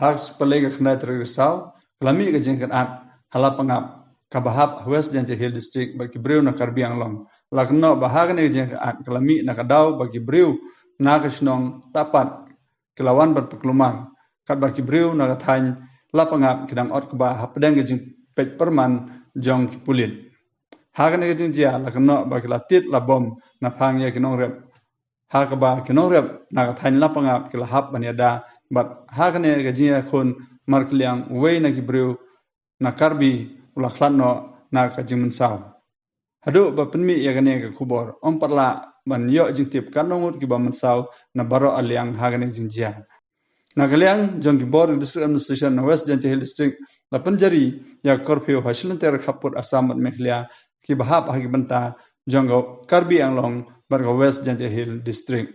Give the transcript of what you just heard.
Haks pelega kena tergesau, kelami ke jengkat at, halapangap, kabahap West Janji Hill District bagi Briu na Karbi Anglong. Lakno bahagan ke jengkat at, kelami na kadau bagi Briu na kesnong tapat, kelawan berpeklumar. Kat bagi Briu na katany, lapangap kidang ot kebah hapedang ke jeng pej perman jong kipulit. Hagan ke jeng jia lakno bagi latit labom na pangya kinong rep. Hakaba kinong rep na katany lapangap kilahap banyada bat hakane gajinya kun markliang wei na gibreu na karbi ulaklanno na kajimun saw. Hadu ba penmi ya gane ga kubor parla ban yo jingtip kanongut gi ba saw na baro aliang hakane jingjia. Na galiang jong gibor district administration na West Janji Hill District la penjari ya korpio hasilun ter kaput asam mehlia ki bahap hagi benta jonggo karbi anglong barga West Janji Hill District.